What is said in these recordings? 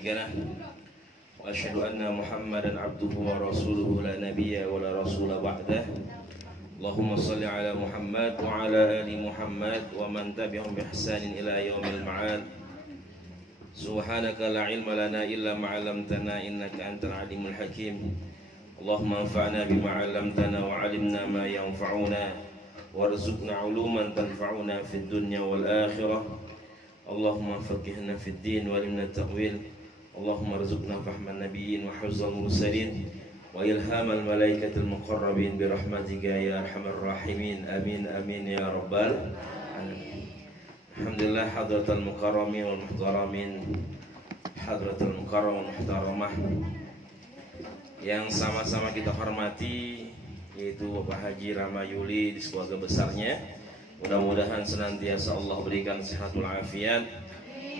شريك له وأشهد أن محمدا عبده ورسوله لا نبي ولا رسول بعده اللهم صل على محمد وعلى آل محمد ومن تبعهم بإحسان إلى يوم المعاد سبحانك لا علم لنا إلا ما علمتنا إنك أنت العليم الحكيم اللهم انفعنا بما علمتنا وعلمنا ما ينفعنا وارزقنا علوما تنفعنا في الدنيا والآخرة اللهم فقهنا في الدين وعلمنا التأويل اللهم ارزقنا فهم النبيين وحفظ المرسلين وإلهام الملائكة المقربين برحمتك يا أرحم الراحمين آمين آمين يا رب العالمين. Alhamdulillah hadratal mukarramin wal muhtaramin, hadratal mukarram wal muhtaramah yang sama-sama kita hormati, yaitu Bapak Haji Ramayuli di sekeluarga besarnya. Mudah-mudahan senantiasa Allah berikan sehatul afiat,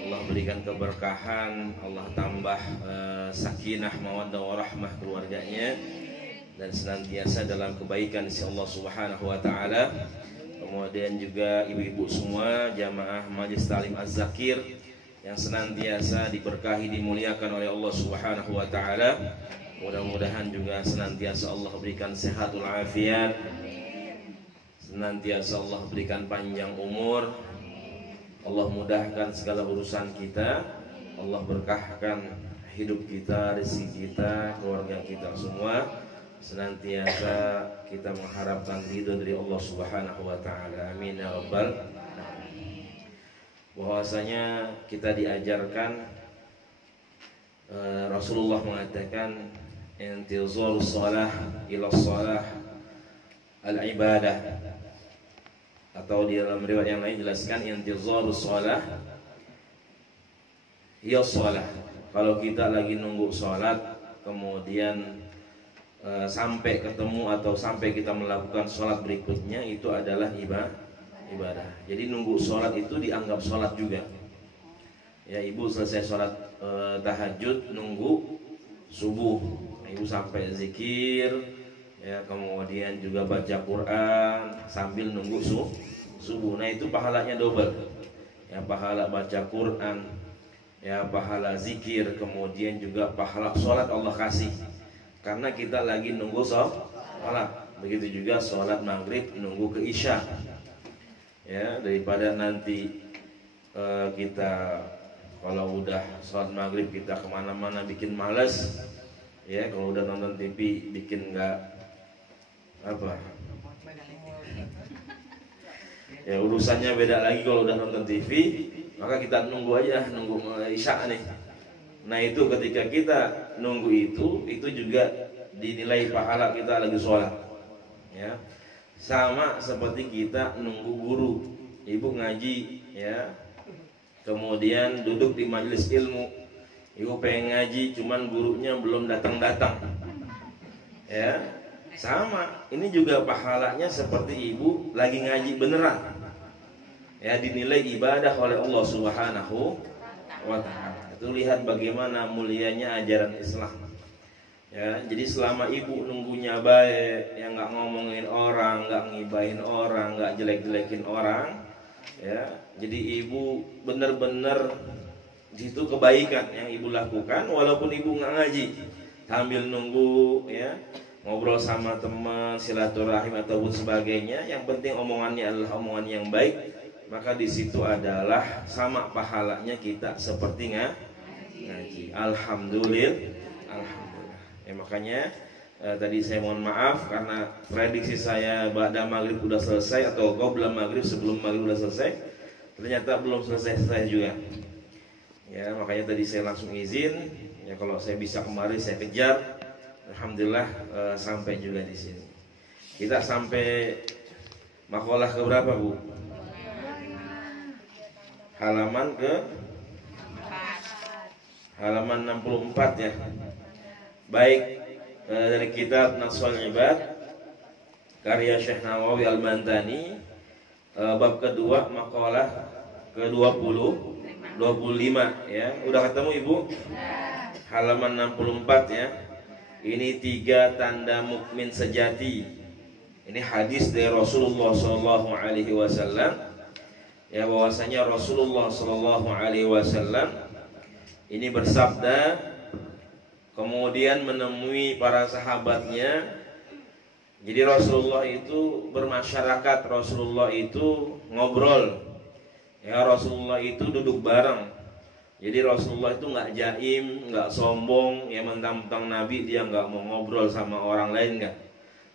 Allah berikan keberkahan, Allah tambah sakinah mawaddah warahmah keluarganya, dan senantiasa dalam kebaikan si Allah Subhanahu wa taala. Kemudian juga ibu-ibu semua jamaah Majelis Ta'lim Az-Zakir yang senantiasa diberkahi dimuliakan oleh Allah Subhanahu wa taala. Mudah-mudahan juga senantiasa Allah berikan sehatul afiat, senantiasa Allah berikan panjang umur, Allah mudahkan segala urusan kita, Allah berkahkan hidup kita, rezeki kita, keluarga kita semua. Senantiasa kita mengharapkan ridho dari Allah Subhanahu wa taala. Amin ya rabbal alamin. Bahwasanya kita diajarkan Rasulullah mengatakan intizarus shalah ila shalah al-ibadah, atau di dalam riwayat yang lain jelaskan intizarus shalah ya shalah. Kalau kita lagi nunggu salat kemudian sampai ketemu atau sampai kita melakukan sholat berikutnya, itu adalah ibadah. Jadi nunggu sholat itu dianggap sholat juga. Ya, ibu selesai sholat tahajud, nunggu subuh, ibu sampai zikir, ya, kemudian juga baca Quran sambil nunggu subuh. Nah itu pahalanya double. Ya, pahala baca Quran, ya, pahala zikir, kemudian juga pahala sholat Allah kasih. Karena kita lagi nunggu sholat. Begitu juga sholat maghrib nunggu ke isya. Ya, daripada nanti kita kalau udah sholat maghrib kita kemana-mana bikin males. Ya, kalau udah nonton TV bikin nggak apa. Ya, urusannya beda lagi kalau udah nonton TV. Maka kita nunggu aja, nunggu isya nih. Nah itu ketika kita nunggu itu juga dinilai pahala kita lagi sholat. Ya, sama seperti kita nunggu guru, ibu ngaji, ya, kemudian duduk di majelis ilmu, ibu pengen ngaji, cuman gurunya belum datang. Ya, sama. Ini juga pahalanya seperti ibu lagi ngaji beneran. Ya, dinilai ibadah oleh Allah Subhanahu wa taala. Itu lihat bagaimana mulianya ajaran Islam. Ya, jadi selama ibu nunggunya baik, yang nggak ngomongin orang, nggak ngibahin orang, nggak jelek-jelekin orang, ya, jadi ibu benar-benar itu kebaikan yang ibu lakukan, walaupun ibu nggak ngaji, sambil nunggu, ya, ngobrol sama teman, silaturahim ataupun sebagainya, yang penting omongannya adalah omongan yang baik, maka di situ adalah sama pahalanya kita seperti ngaji. Alhamdulillah. Ya, makanya tadi saya mohon maaf karena prediksi saya ba'da maghrib udah selesai atau qabla maghrib, sebelum maghrib udah selesai, ternyata belum selesai juga. Ya, makanya tadi saya langsung izin. Ya, kalau saya bisa kemarin saya kejar. Alhamdulillah sampai juga di sini. Kita sampai makalah ke berapa, Bu? Halaman ke halaman 64 ya. Baik, dari kitab Nasrul Ibad karya Syekh Nawawi Al-Bantani, bab kedua makalah ke-20 25 ya. Udah ketemu Ibu? Halaman 64 ya. Ini 3 tanda mukmin sejati. Ini hadis dari Rasulullah sallallahu alaihi wasallam. Ya, bahwasanya Rasulullah sallallahu alaihi wasallam ini bersabda, kemudian menemui para sahabatnya. Jadi Rasulullah itu bermasyarakat, Rasulullah itu ngobrol, ya Rasulullah itu duduk bareng. Jadi Rasulullah itu nggak jaim, nggak sombong, ya mentang-mentang Nabi dia nggak mau ngobrol sama orang lain nggak.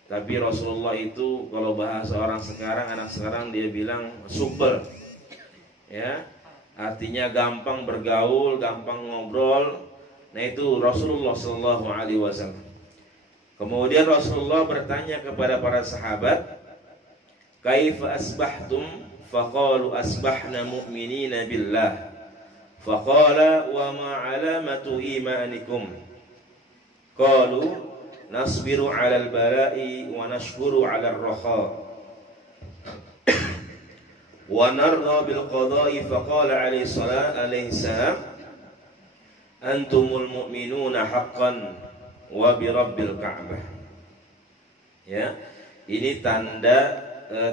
Tapi Rasulullah itu kalau bahasa orang sekarang, anak sekarang dia bilang super, ya artinya gampang bergaul, gampang ngobrol. Nah itu Rasulullah Shallallahu Alaihi Wasallam. Kemudian Rasulullah bertanya kepada para sahabat, kaifa asbahtum? Faqalu asbahna mu'minina billah. Faqala wa ma alamatu imanikum? Qalu nasbiru 'alal bala'i wa nashkuru 'alal rakha wa narda bil qada'i. Faqala alaihi salam antumul mu'minuna haqqan wa birabbil Ka'bah. Ya, ini tanda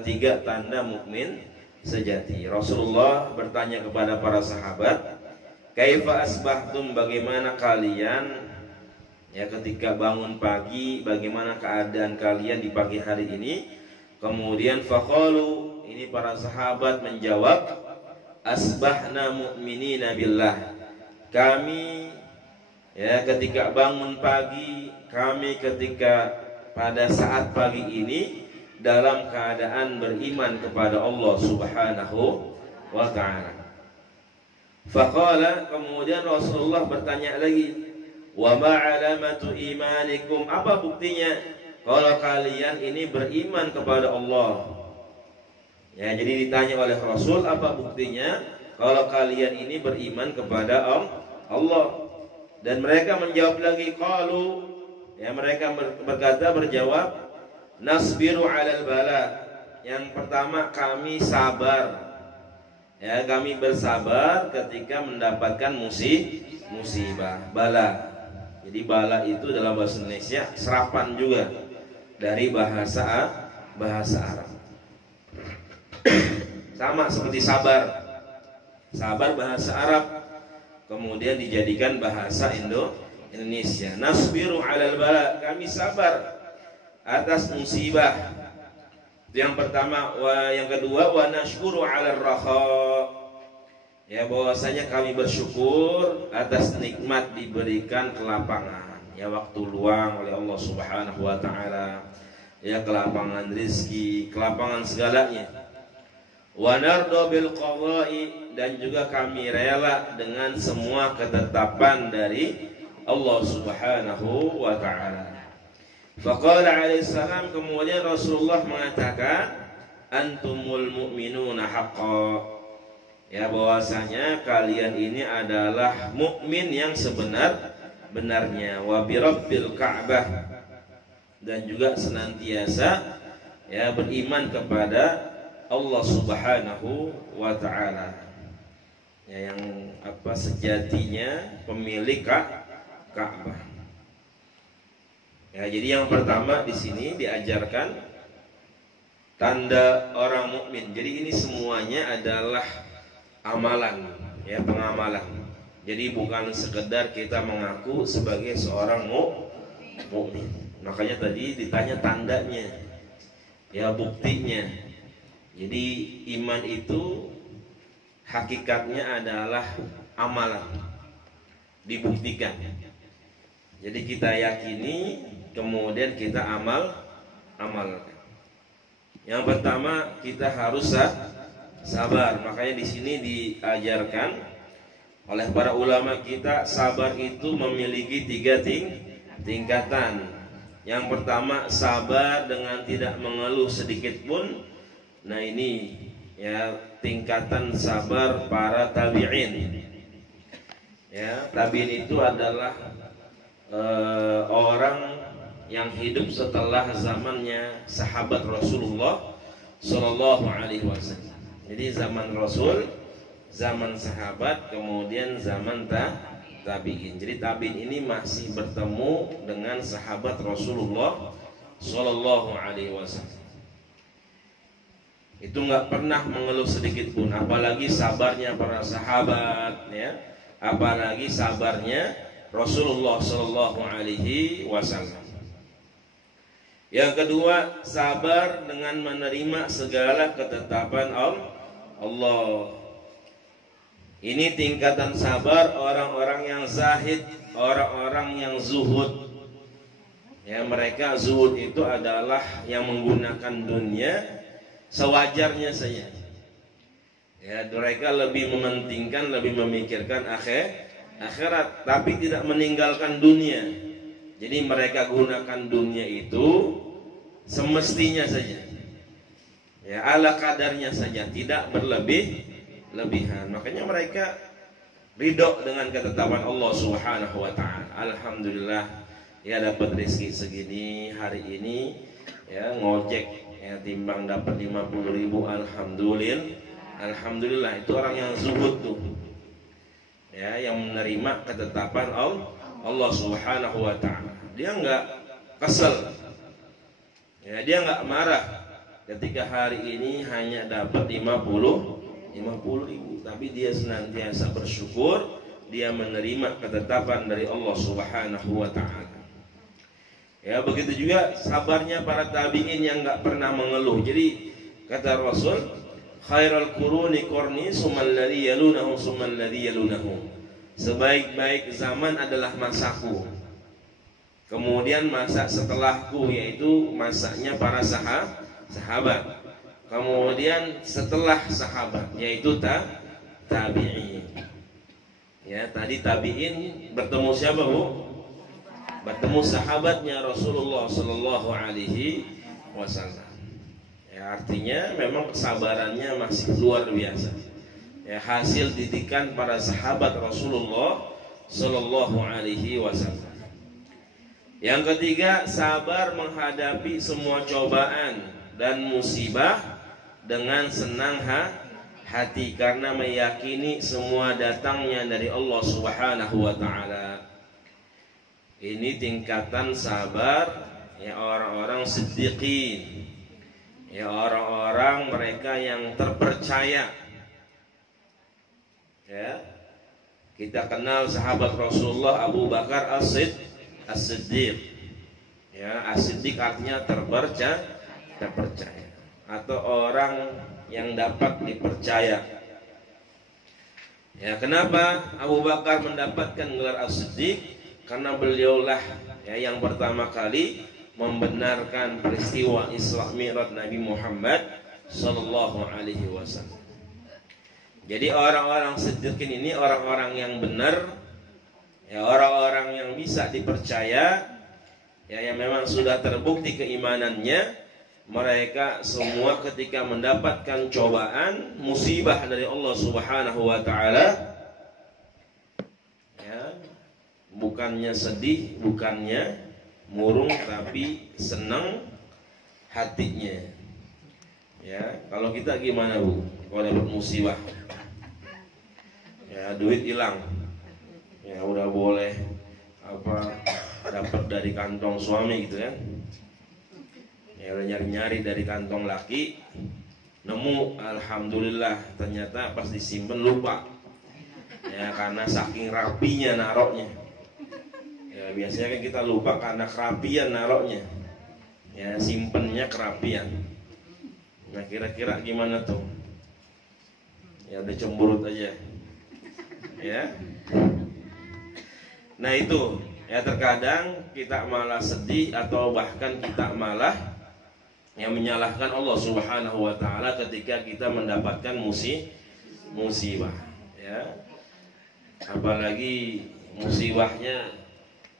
tiga tanda mukmin sejati. Rasulullah bertanya kepada para sahabat, kaifa asbahtum, bagaimana kalian ya ketika bangun pagi, bagaimana keadaan kalian di pagi hari ini? Kemudian faqalu, ini para sahabat menjawab, asbahna mu'minina billah. Kami ya ketika bangun pagi, kami ketika pada saat pagi ini dalam keadaan beriman kepada Allah Subhanahu wa ta'ala. Faqala, kemudian Rasulullah bertanya lagi, wa ma alamatu imanikum, apa buktinya kalau kalian ini beriman kepada Allah? Ya, jadi ditanya oleh Rasul, apa buktinya kalau kalian ini beriman kepada Allah? Dan mereka menjawab lagi, qalu, ya mereka berjawab, nasbiru 'alal bala. Yang pertama, kami sabar. Ya, kami bersabar ketika mendapatkan musibah, bala. Jadi bala itu dalam bahasa Indonesia serapan juga dari bahasa Arab. Sama seperti sabar. Sabar bahasa Arab, kemudian dijadikan bahasa Indonesia. Nasbiru 'alal bala, kami sabar atas musibah. Yang pertama, yang kedua, wa nashkuru 'alal rakha. Ya, bahwasanya kami bersyukur atas nikmat diberikan kelapangan, ya waktu luang oleh Allah Subhanahu wa taala. Ya, kelapangan rezeki, kelapangan segalanya. Wa narda bil qada'i, dan juga kami rela dengan semua ketetapan dari Allah Subhanahu wa ta'ala. Faqala alaihi salam, kemudian Rasulullah mengatakan, antumul mu'minuna haqqan. Ya, bahwasanya kalian ini adalah mukmin yang sebenar-benarnya. Wa birabbil Ka'bah, dan juga senantiasa ya beriman kepada Allah Subhanahu wa ta'ala, ya, yang sejatinya pemilik Ka'bah. Ya, jadi yang pertama di sini diajarkan tanda orang mukmin. Jadi ini semuanya adalah amalan, ya, pengamalan. Jadi bukan sekedar kita mengaku sebagai seorang mukmin. Makanya tadi ditanya tandanya, ya buktinya. Jadi iman itu hakikatnya adalah amalan, dibuktikan. Jadi kita yakini, kemudian kita amalkan. Yang pertama, kita harus sabar. Makanya di sini diajarkan oleh para ulama kita, sabar itu memiliki 3 tingkatan. Yang pertama, sabar dengan tidak mengeluh sedikit pun. Nah, ini ya tingkatan sabar para tabi'in. Ya, tabi'in itu adalah orang yang hidup setelah zamannya sahabat Rasulullah Shallallahu Alaihi Wasallam. Jadi zaman Rasul, zaman sahabat, kemudian zaman tabi'in. Jadi tabi'in ini masih bertemu dengan sahabat Rasulullah Shallallahu Alaihi Wasallam. Itu nggak pernah mengeluh sedikit pun, apalagi sabarnya para sahabat, ya. apalagi sabarnya Rasulullah Shallallahu Alaihi Wasallam. Yang kedua, sabar dengan menerima segala ketetapan Allah. Ini tingkatan sabar orang-orang yang zahid, orang-orang yang zuhud. Ya, mereka zuhud itu adalah yang menggunakan dunia sewajarnya saja. Ya, mereka lebih mementingkan, lebih memikirkan akhirat, tapi tidak meninggalkan dunia. Jadi mereka gunakan dunia itu semestinya saja, ya, ala kadarnya saja, tidak berlebihan. Makanya mereka ridho dengan ketetapan Allah Subhanahu Wa Taala. Alhamdulillah, ya dapat rezeki segini hari ini, ya ngojek, ya timbang dapat 50.000, alhamdulillah. Itu orang yang zuhud tuh, ya, yang menerima ketetapan Allah Subhanahu Wa Taala. Dia nggak kesel, ya, dia nggak marah ketika hari ini hanya dapat 50.000, tapi dia senantiasa bersyukur, dia menerima ketetapan dari Allah Subhanahu Wa Taala. Ya, begitu juga sabarnya para tabi'in yang nggak pernah mengeluh. Jadi kata Rasul, khairul quruni qarni summal ladzi yalunahu summal ladzi yalunahu. Sebaik-baik zaman adalah masaku, kemudian masa setelahku, yaitu masanya para sahabat. Kemudian setelah sahabat, yaitu tabi'in. Ya, tadi tabi'in bertemu siapa, Bu? Bertemu sahabatnya Rasulullah Sallallahu Alaihi Wasallam. Ya, artinya memang kesabarannya masih luar biasa. Ya, hasil didikan para sahabat Rasulullah Sallallahu Alaihi Wasallam. Yang ketiga, sabar menghadapi semua cobaan dan musibah dengan senang hati, karena meyakini semua datangnya dari Allah Subhanahu Wa Taala. Ini tingkatan sabar, ya, orang-orang siddiqin, ya, orang-orang mereka yang terpercaya. Ya, kita kenal sahabat Rasulullah Abu Bakar As-Siddiq. Ya, As-Siddiq artinya terpercaya, atau orang yang dapat dipercaya. Ya, kenapa Abu Bakar mendapatkan gelar As-Siddiq? Karena beliaulah, ya, yang pertama kali membenarkan peristiwa Isra Mi'raj Nabi Muhammad Sallallahu Alaihi Wasallam. Jadi orang-orang siddiqin ini orang-orang yang benar, ya, orang-orang yang bisa dipercaya, ya, yang memang sudah terbukti keimanannya. Mereka semua ketika mendapatkan cobaan, musibah dari Allah Subhanahu Wa Taala, ya, bukannya sedih, bukannya murung, tapi senang hatinya. Ya, kalau kita gimana, Bu? Kalau dapat musibah, ya, duit hilang, ya, udah boleh dapat dari kantong suami gitu kan, ya, udah nyari-nyari dari kantong laki, nemu, alhamdulillah, ternyata pas disimpan lupa, ya, karena saking rapinya naroknya. Ya, biasanya kan kita lupa karena kerapian naroknya, ya, simpennya kerapian. Nah, kira-kira gimana tuh? Ya, udah cemburut aja, ya. Nah, itu, ya, terkadang kita malah sedih atau bahkan kita malah yang menyalahkan Allah Subhanahu Wa Taala ketika kita mendapatkan musibah, ya. Apalagi musibahnya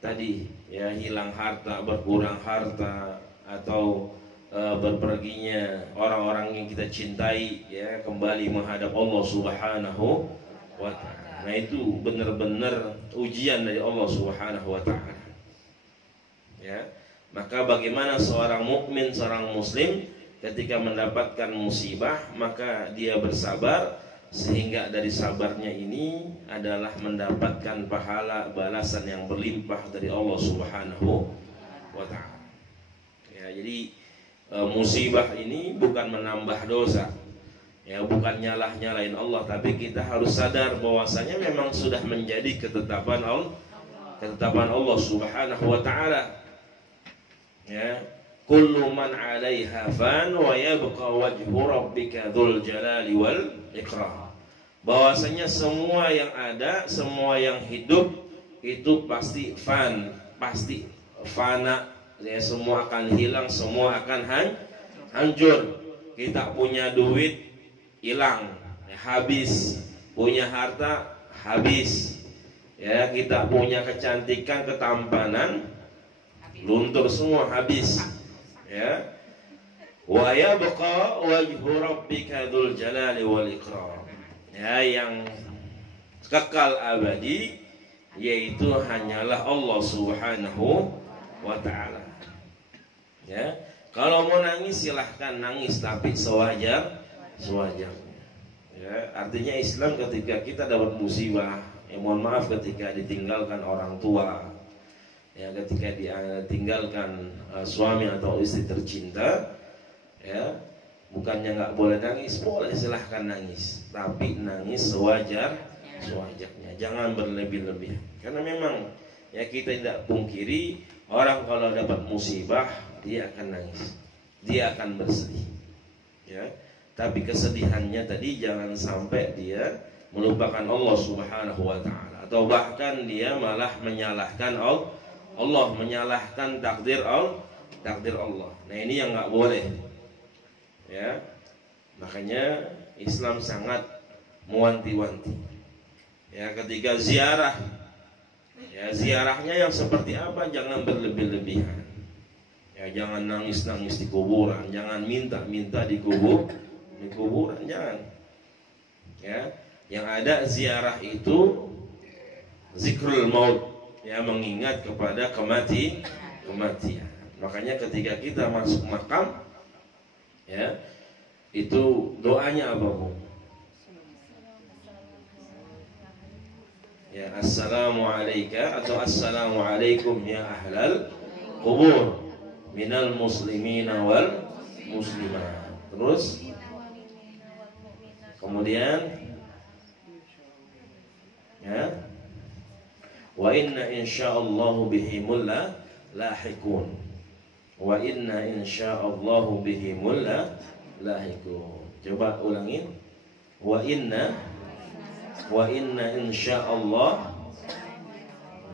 tadi, ya, hilang harta, berkurang harta, atau berperginya orang-orang yang kita cintai, ya, kembali menghadap Allah Subhanahu Wa Taala. Nah, itu benar-benar ujian dari Allah Subhanahu Wa Taala. Ya, maka bagaimana seorang mukmin, seorang muslim ketika mendapatkan musibah, maka dia bersabar, sehingga dari sabarnya ini adalah mendapatkan pahala balasan yang berlimpah dari Allah Subhanahu Wa Taala. Ya, jadi musibah ini bukan menambah dosa, Ya, bukan nyalain Allah, tapi kita harus sadar bahwasanya memang sudah menjadi ketetapan Allah Subhanahu wa taala. Ya, kullu man 'alaiha fan wa yabqa wajhu rabbika dzul jalali wal ikram. Bahwasanya semua yang ada, semua yang hidup itu pasti pasti fana. Ya, semua akan hilang, semua akan hancur. Kita punya duit hilang, habis. Punya harta habis. Ya, kita punya kecantikan, ketampanan luntur semua, habis. Ya. Wa yabqa wajhu rabbika dzul jalali wal ikram. Ya, yang kekal abadi yaitu hanyalah Allah Subhanahu wa taala. Ya. Kalau mau nangis silahkan nangis, tapi sewajarnya. Ya, artinya Islam ketika kita dapat musibah, mohon maaf ketika ditinggalkan orang tua, ya, ketika ditinggalkan suami atau istri tercinta, ya, bukannya nggak boleh nangis, boleh, silahkan nangis, tapi nangis sewajarnya, jangan berlebih-lebih. Karena memang ya kita tidak pungkiri orang kalau dapat musibah dia akan nangis, dia akan bersedih, ya. Tapi kesedihannya tadi jangan sampai dia melupakan Allah Subhanahu wa taala, atau bahkan dia malah menyalahkan Allah, menyalahkan takdir Allah. Nah, ini yang nggak boleh. Ya. Makanya Islam sangat mewanti-wanti. Ya, ketika ziarah, ya, ziarahnya yang seperti apa, jangan berlebih-lebihan. Ya, jangan nangis-nangis di kuburan, jangan minta-minta di kuburan, jangan. Ya, yang ada ziarah itu zikrul maut, ya, mengingat kepada kematian. Makanya ketika kita masuk makam, ya, itu doanya apa, Bu? Ya, assalamu alayka atau assalamu alaikum ya ahlal kubur minal muslimina wal muslimat. Terus kemudian, ya, wa inna insyaallahu bihimul lahiqun. Wa inna insyaallahu bihimul lahiqun. Coba ulangin. Wa inna insyaallah,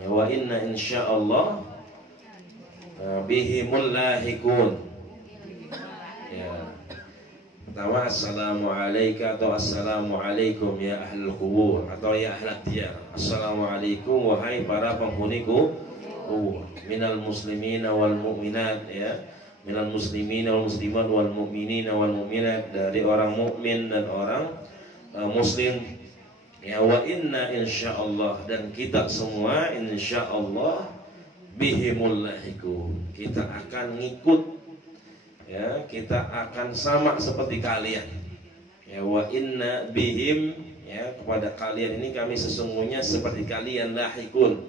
ya, wa inna insyaallah bihimul lahiqun. Ya. Pertama, assalamu alayka atau assalamu alaikum ya ahlul kubur, atau ya ahlad diyar. Assalamu alaikum wahai para penghuni kubur, minal muslimina wal mu'minat, ya, minal muslimina wal muslimat wal mu'minina wal mu'minat, dari orang mukmin dan orang muslim. Ya, wa inna insyaallah, dan kita semua insyaallah bihimul lahiqun, kita akan ngikut, ya, kita akan sama seperti kalian. Ya, wa inna bihim, ya, kepada kalian ini kami sesungguhnya seperti kalian, lahiqun,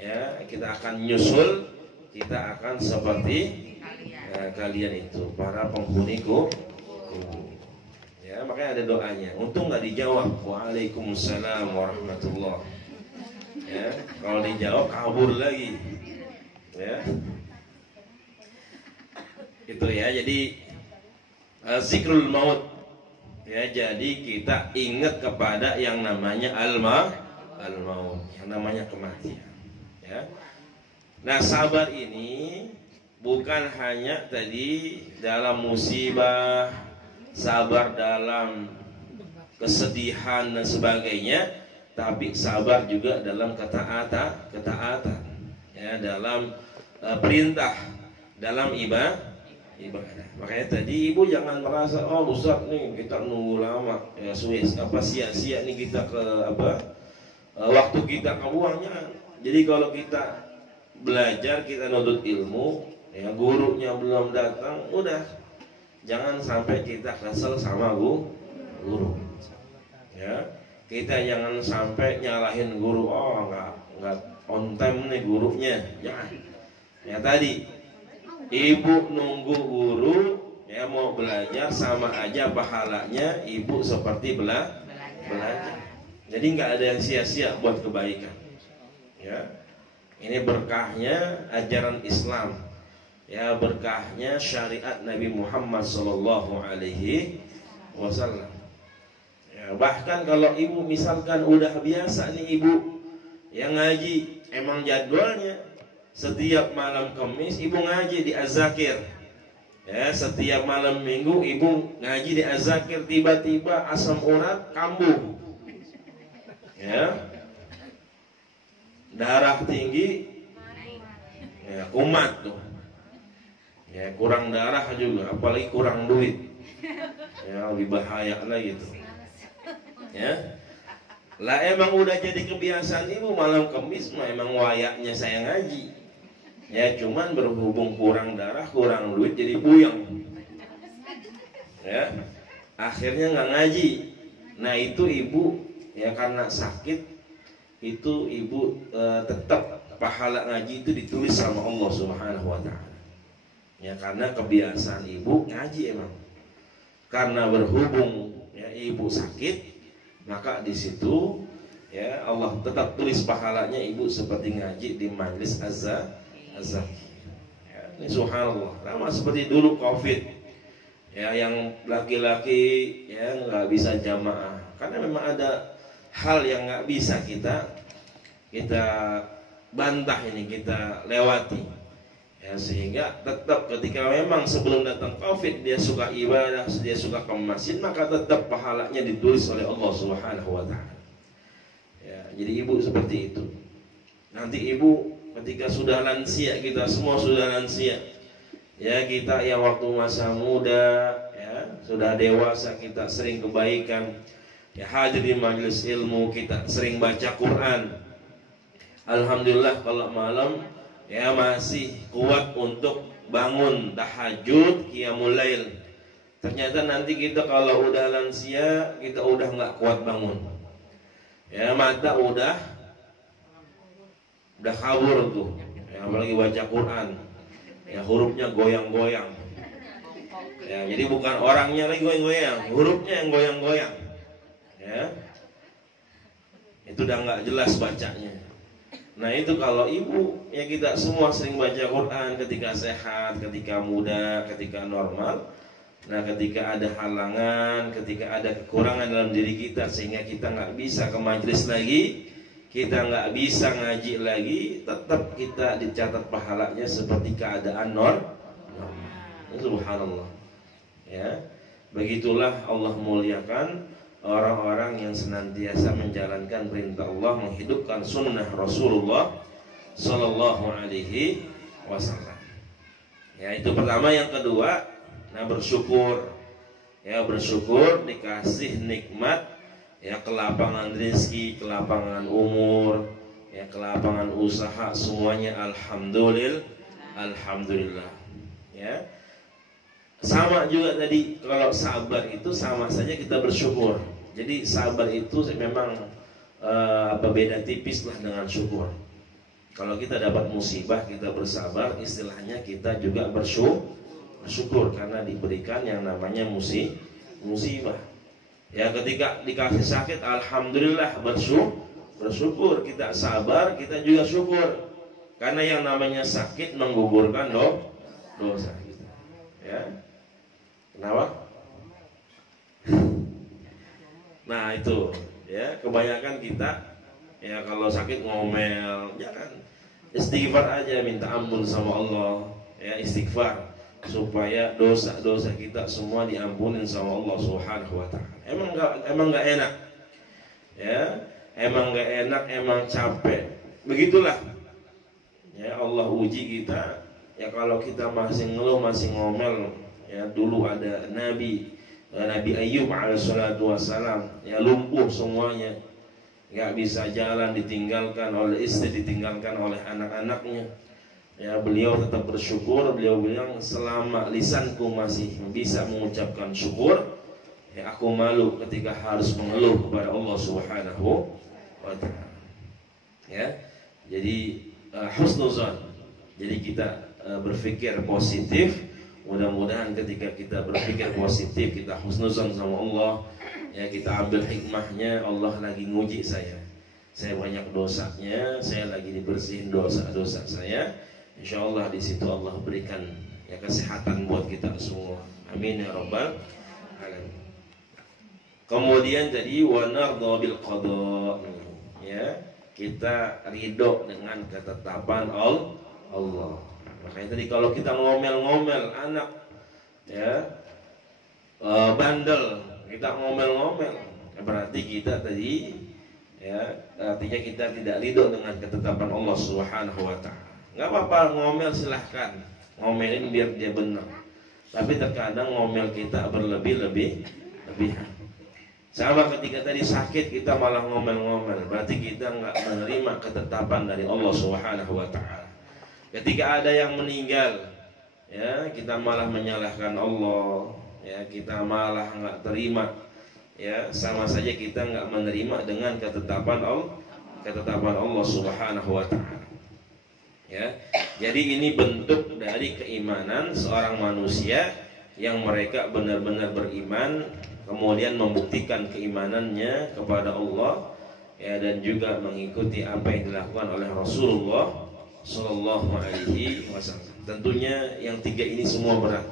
ya, kita akan nyusul, kita akan seperti kalian itu, para penghuni kubur. Ya, makanya ada doanya. Untung nggak dijawab waalaikumsalam warahmatullah. Ya, kalau dijawab kabur lagi. Ya, itu ya. Jadi zikrul maut. Ya, jadi kita ingat kepada yang namanya al-maut, yang namanya kematian. Ya. Nah, sabar ini bukan hanya tadi dalam musibah, sabar dalam kesedihan dan sebagainya, tapi sabar juga dalam ketaatan, ya, dalam perintah, dalam ibadah. Makanya tadi ibu jangan merasa, oh Ustaz nih kita nunggu lama, ya, sia-sia nih kita waktu kita kebuangnya. Jadi kalau kita belajar, kita nuntut ilmu, ya, gurunya belum datang, udah jangan sampai kita kesel sama guru. Ya, kita jangan sampai nyalahin guru, oh nggak on time nih gurunya, jangan. Ya, tadi ibu nunggu guru, ya mau belajar sama aja pahalanya ibu seperti belajar. Jadi nggak ada yang sia-sia buat kebaikan. Ya, ini berkahnya ajaran Islam. Ya, berkahnya syariat Nabi Muhammad Sallallahu Alaihi Wasallam. Ya, bahkan kalau ibu misalkan udah biasa nih ibu yang ngaji, emang jadwalnya setiap malam Kamis ibu ngaji di Az-Zakir. Ya, setiap malam Minggu ibu ngaji di Az-Zakir, tiba-tiba asam urat kambuh. Ya. Darah tinggi, ya, kumat tuh. Ya, kurang darah juga, apalagi kurang duit. Ya, lebih bahaya lagi tuh. Ya. Lah emang udah jadi kebiasaan ibu malam Kamis mah emang wayaknya saya ngaji. Ya, cuman berhubung kurang darah, kurang duit jadi buyang. Ya. Akhirnya nggak ngaji. Nah, itu ibu ya karena sakit itu ibu tetap pahala ngaji itu ditulis sama Allah Subhanahu wa taala. Ya karena kebiasaan ibu ngaji emang. Karena berhubung ya ibu sakit, maka di situ ya Allah tetap tulis pahalanya ibu seperti ngaji di majelis azza. Ya, ini subhanallah. Sama seperti dulu Covid. Ya yang laki-laki ya nggak bisa jamaah karena memang ada hal yang nggak bisa kita bantah ini, kita lewati ya, sehingga tetap ketika memang sebelum datang Covid dia suka ibadah, dia suka ke masjid, maka tetap pahalanya ditulis oleh Allah Subhanahu wa taala. Ya, jadi ibu seperti itu. Nanti ibu ketika sudah lansia, kita semua sudah lansia. Ya, kita yang waktu masa muda ya, sudah dewasa kita sering kebaikan. Ya, hadir di majelis ilmu, kita sering baca Quran. Alhamdulillah kalau malam ya masih kuat untuk bangun tahajud, qiyamul lail. Ternyata nanti kita kalau udah lansia, kita udah nggak kuat bangun. Ya, mata udah kabur tuh. Ya, apalagi baca Quran. Ya, hurufnya goyang-goyang. Ya, jadi bukan orangnya lagi goyang-goyang, hurufnya yang goyang-goyang. Ya, itu udah nggak jelas bacanya. Nah itu kalau ibu ya kita semua sering baca Quran ketika sehat, ketika muda, ketika normal. Nah ketika ada halangan, ketika ada kekurangan dalam diri kita sehingga kita nggak bisa ke majelis lagi, kita nggak bisa ngaji lagi, tetap kita dicatat pahalanya seperti keadaan normal. Subhanallah. Ya, begitulah Allah muliakan orang-orang yang senantiasa menjalankan perintah Allah, menghidupkan sunnah Rasulullah Sallallahu Alaihi Wasallam. Ya itu pertama. Yang kedua, nah bersyukur. Ya bersyukur dikasih nikmat, ya kelapangan rezeki, kelapangan umur, ya kelapangan usaha, semuanya alhamdulillah. Ya. Sama juga tadi kalau sabar itu sama saja kita bersyukur. Jadi sabar itu memang beda tipis lah dengan syukur. Kalau kita dapat musibah kita bersabar, istilahnya kita juga bersyukur karena diberikan yang namanya musibah. Ya ketika dikasih sakit, alhamdulillah bersyukur, kita sabar, kita juga syukur. Karena yang namanya sakit menggugurkan dosa kita. Ya. Kenapa? Nah itu ya kebanyakan kita ya kalau sakit ngomel, jangan, istighfar aja, minta ampun sama Allah, ya istighfar supaya dosa-dosa kita semua diampunin sama Allah Subhanahu wa taala. Emang nggak enak. Ya, emang nggak enak, emang capek. Begitulah. Ya Allah uji kita. Ya kalau kita masih ngeluh, masih ngomel. Ya dulu ada Nabi Ayyub alaihissalatu wassalam, ya lumpuh semuanya, nggak bisa jalan, ditinggalkan oleh istri, ditinggalkan oleh anak-anaknya. Ya beliau tetap bersyukur. Beliau bilang, selama lisanku masih bisa mengucapkan syukur, ya aku malu ketika harus mengeluh kepada Allah Subhanahu wa taala. Ya, jadi husnuzan. Jadi kita berpikir positif Mudah-mudahan ketika kita berpikir positif, kita husnuzan sama Allah, ya kita ambil hikmahnya. Allah lagi nguji saya banyak dosanya, saya lagi dibersihin dosa-dosa saya. Insya Allah di situ Allah berikan ya kesehatan buat kita semua. Amin ya rabbal alamin. Kemudian jadi wa nardha bil qada, ya kita ridho dengan ketetapan Allah. Makanya tadi kalau kita ngomel-ngomel anak ya bandel, kita ngomel-ngomel, berarti kita tadi ya artinya kita tidak ridho dengan ketetapan Allah Subhanahu wa taala. Enggak apa-apa ngomel, silahkan ngomelin biar dia benar. Tapi terkadang ngomel kita berlebihan. Sama ketika tadi sakit kita malah ngomel-ngomel, berarti kita enggak menerima ketetapan dari Allah Subhanahu wa taala. Ketika ada yang meninggal, ya kita malah menyalahkan Allah, ya kita malah enggak terima, ya sama saja kita enggak menerima dengan ketetapan Allah Subhanahu wa taala. Ya. Jadi ini bentuk dari keimanan seorang manusia yang mereka benar-benar beriman, kemudian membuktikan keimanannya kepada Allah, ya, dan juga mengikuti apa yang dilakukan oleh Rasulullah Sallallahu Alaihi Wasallam. Tentunya yang tiga ini semua berat,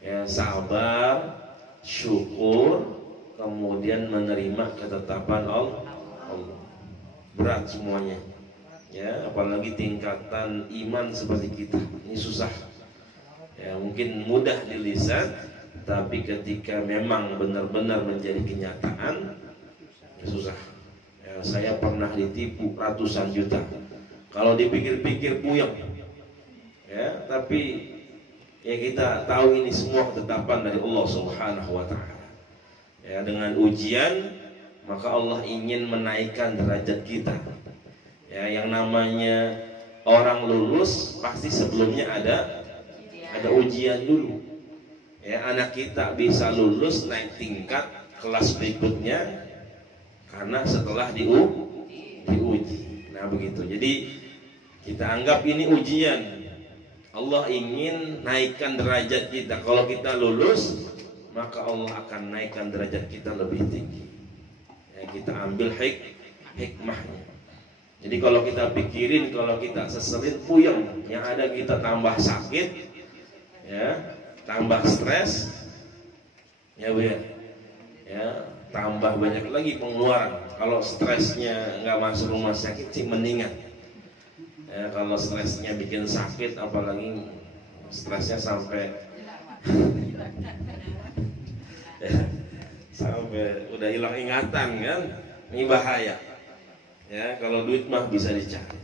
ya, sabar, syukur, kemudian menerima ketetapan Allah. Berat semuanya, ya, apalagi tingkatan iman seperti kita ini susah. Ya, mungkin mudah di lisan, tapi ketika memang benar-benar menjadi kenyataan, ya susah. Ya, saya pernah ditipu ratusan juta. Kalau dipikir-pikir puyeng, ya, tapi ya kita tahu ini semua ketetapan dari Allah Subhanahu wa taala. Ya, dengan ujian maka Allah ingin menaikkan derajat kita. Ya, yang namanya orang lulus pasti sebelumnya ada ujian dulu. Ya, anak kita bisa lulus naik tingkat kelas berikutnya karena setelah diuji. Nah, begitu. Jadi kita anggap ini ujian. Allah ingin naikkan derajat kita. Kalau kita lulus, maka Allah akan naikkan derajat kita lebih tinggi. Ya, kita ambil hikmahnya. Jadi kalau kita pikirin, kalau kita seselin puyeng, yang ada kita tambah sakit, ya, tambah stres, ya Bu ya, tambah banyak lagi pengeluaran. Kalau stresnya nggak masuk rumah sakit sih mendingan. Ya, kalau stresnya bikin sakit, apalagi stresnya sampai ya, sampai udah hilang ingatan kan, ini bahaya. Ya, kalau duit mah bisa dicari.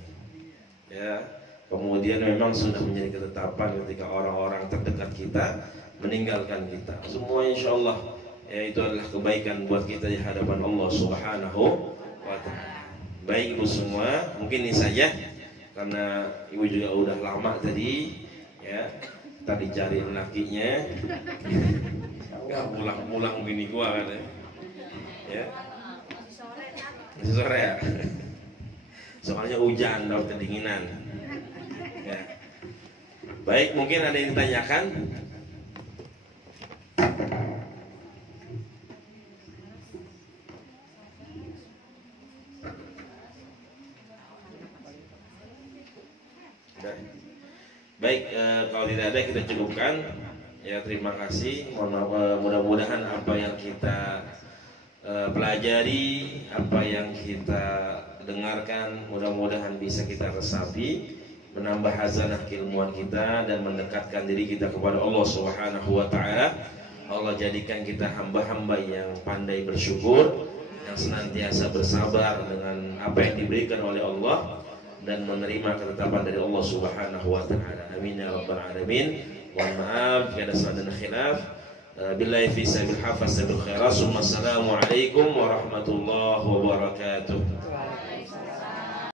Ya, kemudian memang sudah menjadi ketetapan ketika orang-orang terdekat kita meninggalkan kita. Semua insya Allah ya, itu adalah kebaikan buat kita di hadapan Allah Subhanahu wa taala. Baik Ibu semua, mungkin ini saja karena Ibu juga udah lama tadi, ya, tadi cariin lakinya, nggak pulang-pulang bini gua kan ya. Masih sore ya. Soalnya hujan, dapat kedinginan. Ya. Baik, mungkin ada yang ditanyakan. Baik, kalau tidak ada kita cukupkan. Ya, terima kasih. Mudah-mudahan apa yang kita pelajari, apa yang kita dengarkan, mudah-mudahan bisa kita resapi, menambah hazanah keilmuan kita dan mendekatkan diri kita kepada Allah Subhanahu wa taala. Allah jadikan kita hamba-hamba yang pandai bersyukur, yang senantiasa bersabar dengan apa yang diberikan oleh Allah dan menerima ketetapan dari Allah Subhanahu wa taala. Amin ya rabbal alamin. Mohon maaf jika ada salah dan khilaf. Billahi fi sabil hafaz sabil khairat. Assalamualaikum warahmatullahi wabarakatuh.